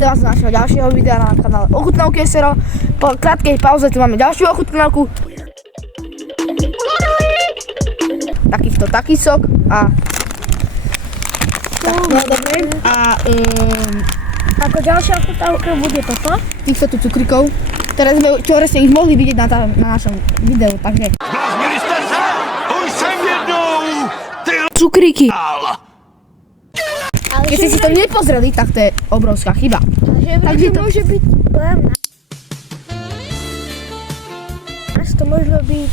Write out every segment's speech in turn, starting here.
vítam vás z našeho ďalšieho videa na kanále Ochutnávky SRO. Po krátkej pauze tu máme ďalšiu ochutnávku. Takýchto takýsok a... No dobre. A ako ďalšia ochutnávka bude toto. týchto tu cukrikov, ktoré sme čoresne ich mohli vidieť na našom videu, takže... Cukríky. Keď ste si to nepozreli, tak to je obrovská chyba. Takže to môže byť to možno byť,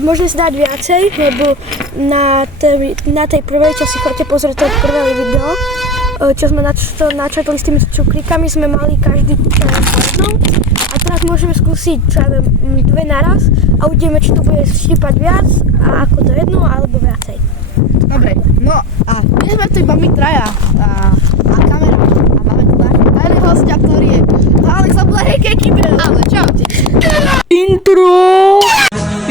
môžeme si dať viacej, lebo na tej prvej, čo si chcete pozrieť, to prvé video, čo sme načetli s tými cukríkami, sme mali každý jednou. A teraz môžeme skúsiť, čo ja viem, dve naraz a uvidíme, či to bude štípať viac a ako to jedno, alebo viacej. Dobre, no a my sme tu iba my traja a kamera. A máme tu nášho tajného hostia, ktorý je Alex Ablarejke Kybel. Ale čaute. Intro!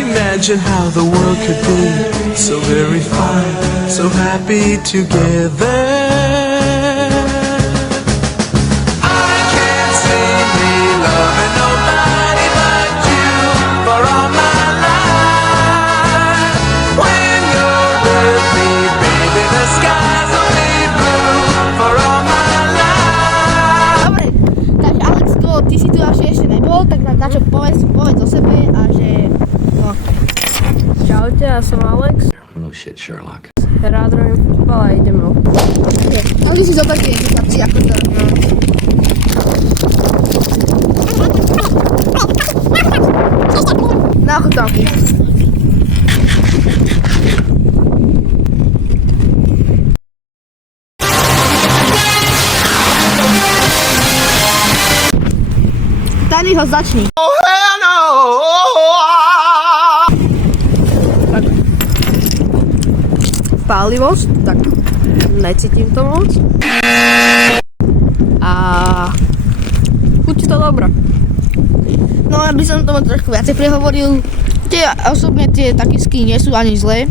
Imagine how the world could be so very fine, so happy together. I can't see me loving nobody but you for all my life. When you're with me, baby, the sky's only blue for all my life. Dobre, takže Alexko, ty si tu ešte nebol, tak nám načo povedz o sebe a že... No. Čaute, ja som Alex. No shit, Sherlock. Rád robím futbal a idem no. Ale si zoberte chlapci, ako to... Na ochutnávky. Tajný ho začni. Pálivosť, tak necítim to moc. A chuť to dobrá. No, aby som tomu trošku viacej prehovoril. Osobne tie takýsky nie sú ani zlé.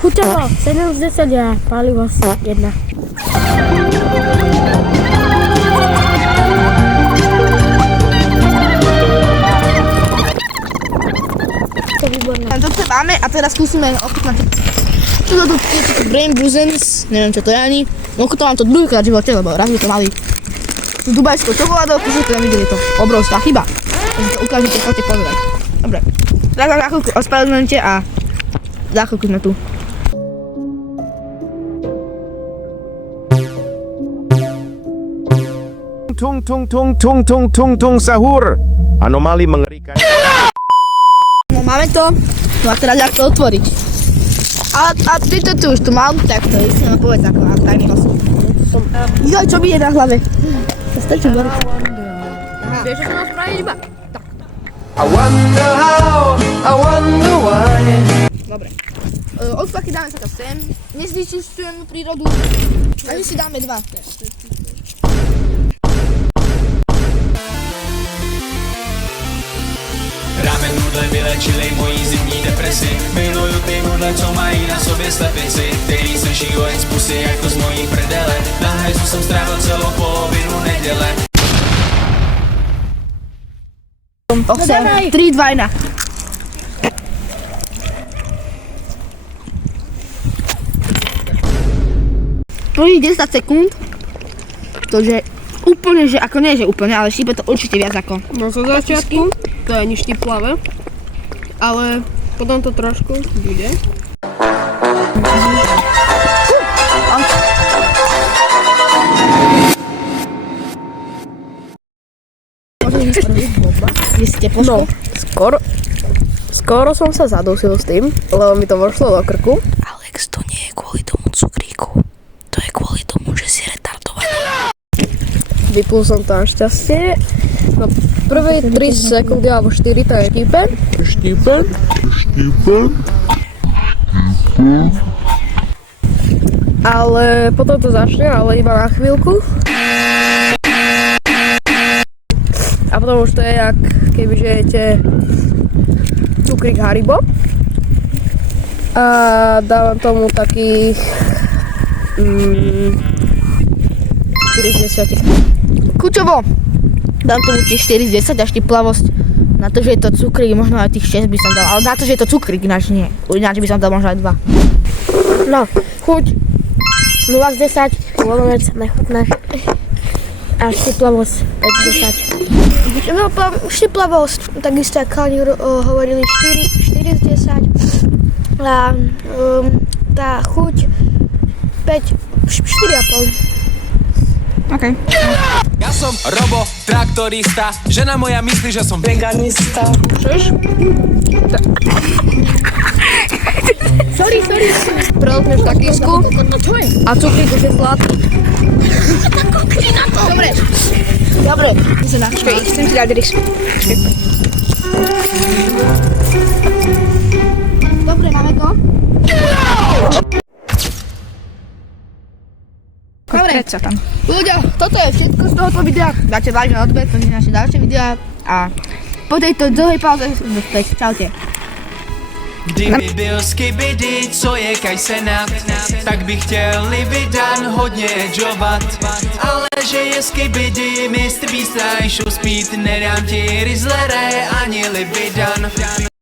Chuťovo, 7 z 10 a pálivosť 1. Toto máme a teraz skúsime ochutnať túto Brain Bruisens, neviem čo to je ani. Ochutnávam to druhýkrát v živote, lebo raz by to mali tú dubajskú čokoládovku, že tam videli to obrovská chyba. Takže to ukážete, chodte pozerať. Dobre, teraz za chvíľku ospravedlňujte a za chvíľku sme tu. Tung tung tung tung tung tung tung sahur. Anomali mengerikan. No máme to, no a teraz jak to otvoriť. A ty to tu už tu mal, tak to si ma povedz ako mám tajný host. Joj, čo mi je na hlave? To stačí boriť. Vieš, čo to spraviť iba? Tak. I wonder how, I wonder why. Dobre. Odfaky dáme sa to sem. Nezničujeme prírodu. Ani si dáme dva. Ramen nudle vylečili mojí zimní depresi. Miluju ty nudle, co mají na sobě slepici, který slyší oheň z pusy jako z mojí prdele. Na hajzlu jsem strávil celou polovinu neděle. 8, 3, 2, 1. Prvých 10 sekúnd, to že úplne, že ako nie, že úplne, ale šípe to určite viac ako. No zo začiatku, to je nič štiplavé, ale potom to trošku bude. No, skoro som sa zadusil s tým, lebo mi to vošlo do krku. Alex, to nie je kvôli tomu cukríku. To je kvôli tomu, že si retardovaný. Vypul som to našťastie. No prvé 3 sekundy alebo 4 to je štípen. Ale potom to začne, ale iba na chvíľku. A potom už to je jak kebyže jete cukrík Haribo. A dávam tomu takých 4 z 10. Kľúčovo, dám tomu tie 4 z 10 až plavosť. Na to, že je to cukrík, možno aj tých 6 by som dal, ale na to, že je to cukrík, ináč nie. Ináč by som dal možno aj 2. No, chuť 0 z 10, volovec, nechutné. A štiplavosť 5 z 10. No, štiplavosť, takisto ako oni hovorili 4 z 10. A tá chuť 4,5. OK. Ja som Robo, traktorista. Žena moja myslí, že som veganista. Sorry. Prelopneš takýsku a cukrík už je sladký. Dobre. Počkej, chcem si dať rys. Dobre, máme to? Dobre, ľudia, toto je všetko z tohoto videa. Dáte like na odber, pozrite naše ďalšie videá a po tejto dlhej pauze sme späť. Čaute. Kdyby byl skibidi, co je kajsenat, tak bych chtěl Lividan hodně edžovat. Ale že je skibidi, Mr. Beast a Show Speed, nedám ti Rizzlere ani Lividan.